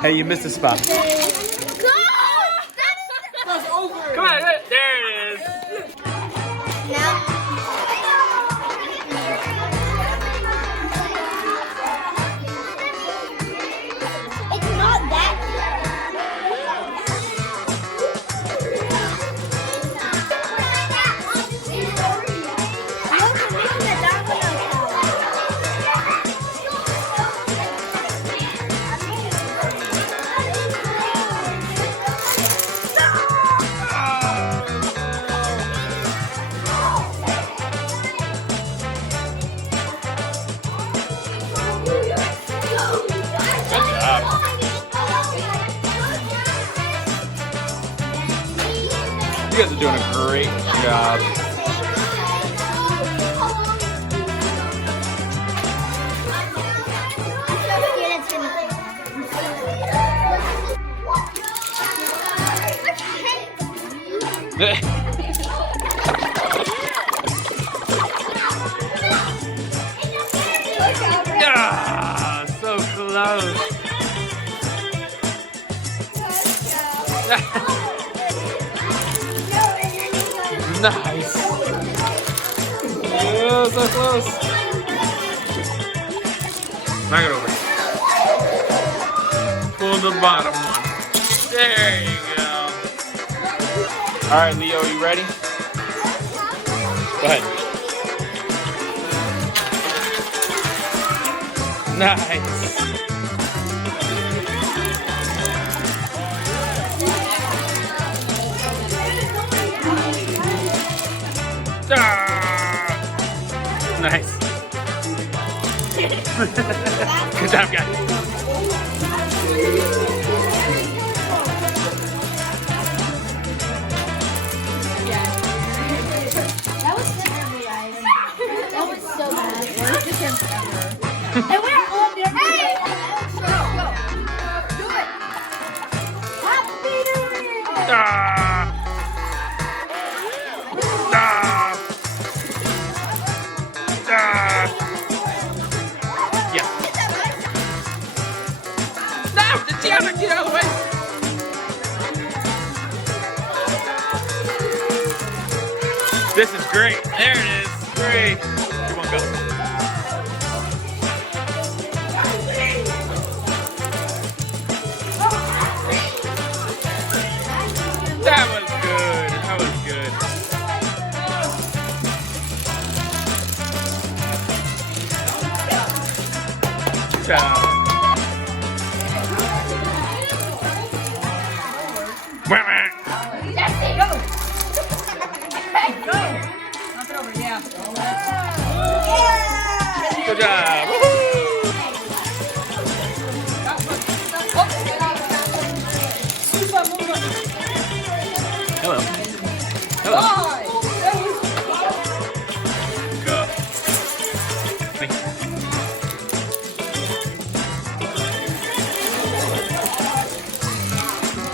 Hey, you missed a spot. That's over. Come on, there it is. Now. It's not that. You guys are doing a great job. Ah, so close. Nice. Oh, so close. Knock it over. Pull the bottom one. There you go. All right, Leo, are you ready? Go ahead. Nice. Ah! Nice. Good job, guys. That was so bad. And we're on there. Hey! Go. Do it. Happy New Year. Ah! Ah! Ah! Yeah. No! The Tiana, get out of the way! This is great. There it is. Great. Come on, go. That was good. That was good. Good job. Wah, wah. Jesse, go. Hey, go. Knock it over, yeah. Good job. Hello. Hello. Go. Thank you.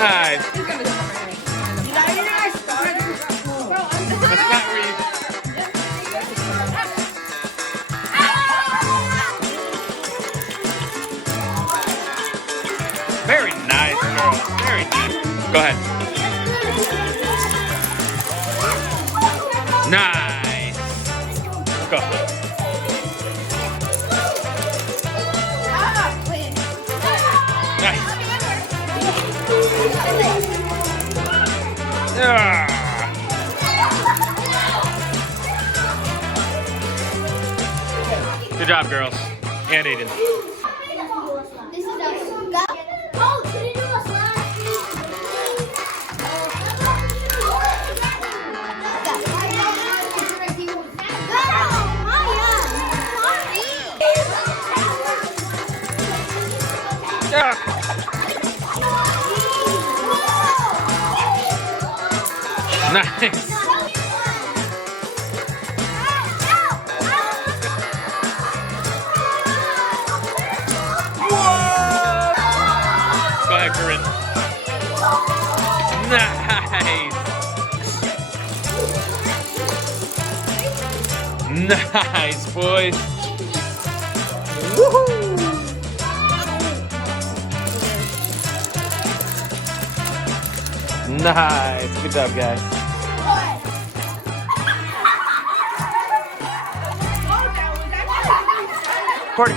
Nice. That's not where you... Very nice, girl. Very nice. Go ahead. Nice. Go. Nice. Ah. Good job, girls. And Aiden. This is us. Go. Oh, did you do us last? Ah. Nice. Go ahead, Corinne. Nice. Nice, boys. Woohoo! Nice. Good job, guys. Party.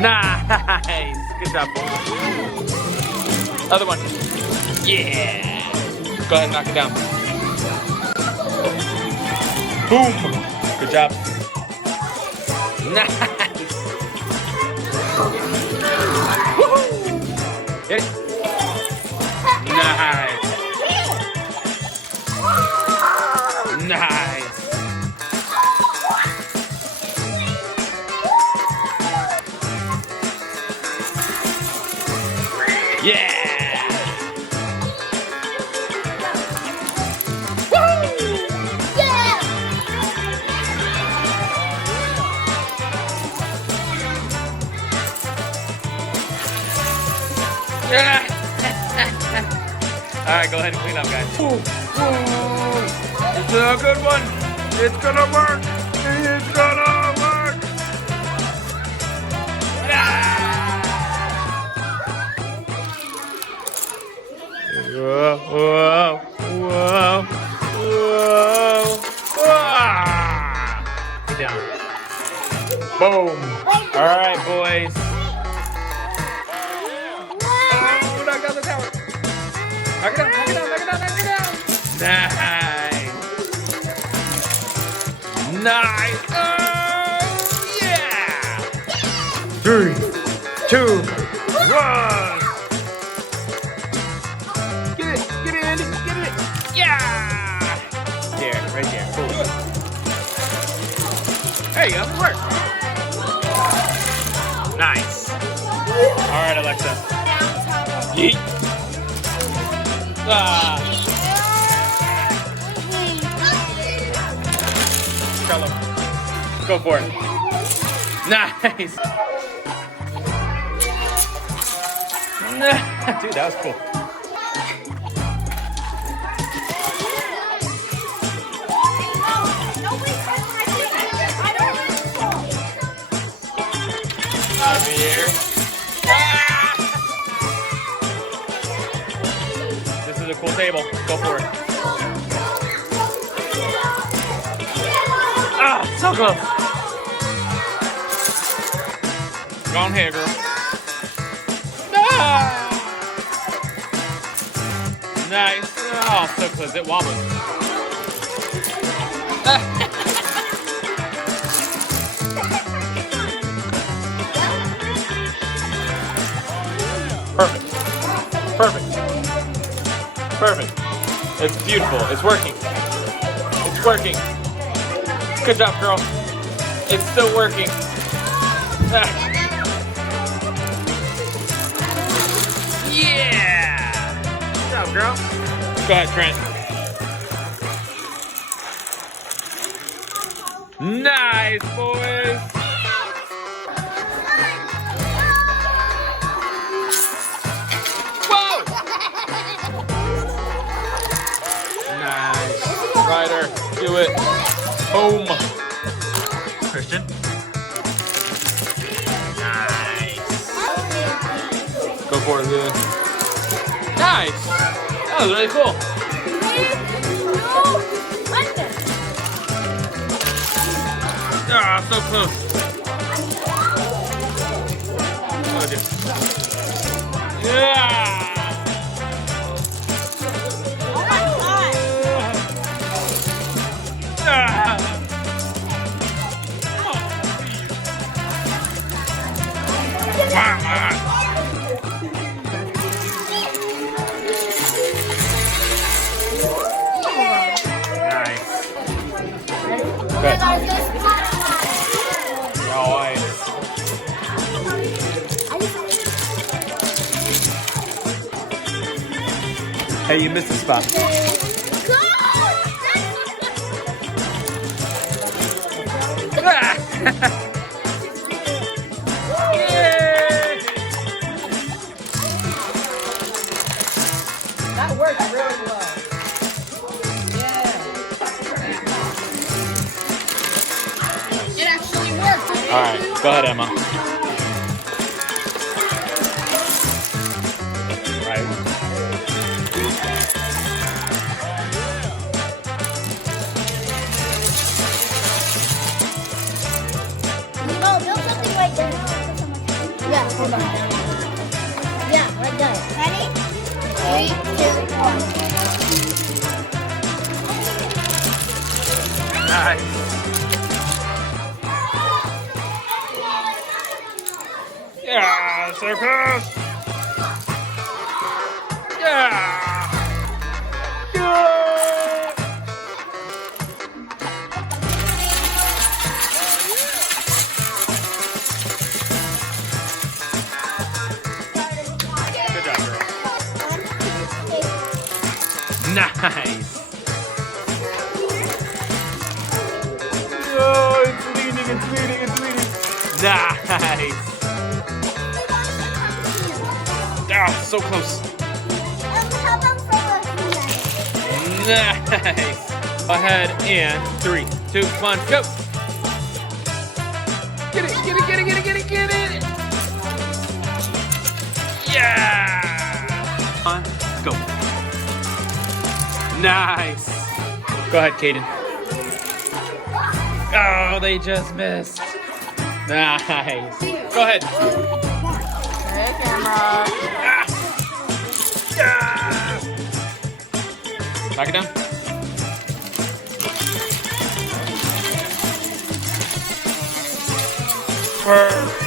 Nice. Good job, boys. Other one. Yeah. Go ahead and knock it down. Boom. Good job. Nice. Woohoo. Get it. Nice. Nice. Yeah. Alright, go ahead and clean up, guys. Ooh, ooh. It's a good one. It's gonna work. It's gonna work. Whoa, whoa, whoa, whoa. Get down. Boom. Alright, boys. Knock down the tower. Knock it down, knock it down, knock it down, knock it down. Nice. Nice. Oh, yeah. 3, 2, 1. Get it, Andy, get it. Yeah. There, right there. Cool. There you go, it worked. Nice. All right, Alexa. Yeet. Ah. Trello. Go for it. Nice. Dude, that was cool. Over here. This is a cool table. Go for it. Ah, so close. Go on here, girl. Ah. Nice. Oh, so close. It wobbles. Perfect. Perfect. Perfect. It's beautiful. It's working. It's working. Good job, girl. It's still working. Yeah. Good job, girl. Go ahead, Trent. Nice, boys. Ryder, do it. Boom. Christian. Nice. Go for it, Lewin. Nice. That was really cool. Ah, so close. Oh, dear. Yeah. Nice. Good. Nice. Hey, you missed a spot. That worked really well. Yeah. It actually worked. All right, go ahead, Emma. Right. Hold on. Yeah, we're done. Ready? 3, 2, 1. Nice. Yeah, circus. Yeah. Yeah. Good job, girl. Nice. Oh, it's leaning, it's leaning, it's leaning. Nice. Ah, so close. Nice. Ahead and 3, 2, 1, go. Get it, get it, get it, get it, get it, get it. Yeah. On, go. Nice. Go ahead, Caden. Oh, they just missed. Nice. Go ahead. Hey, camera. Ah. Yeah. Back it down. Perfect.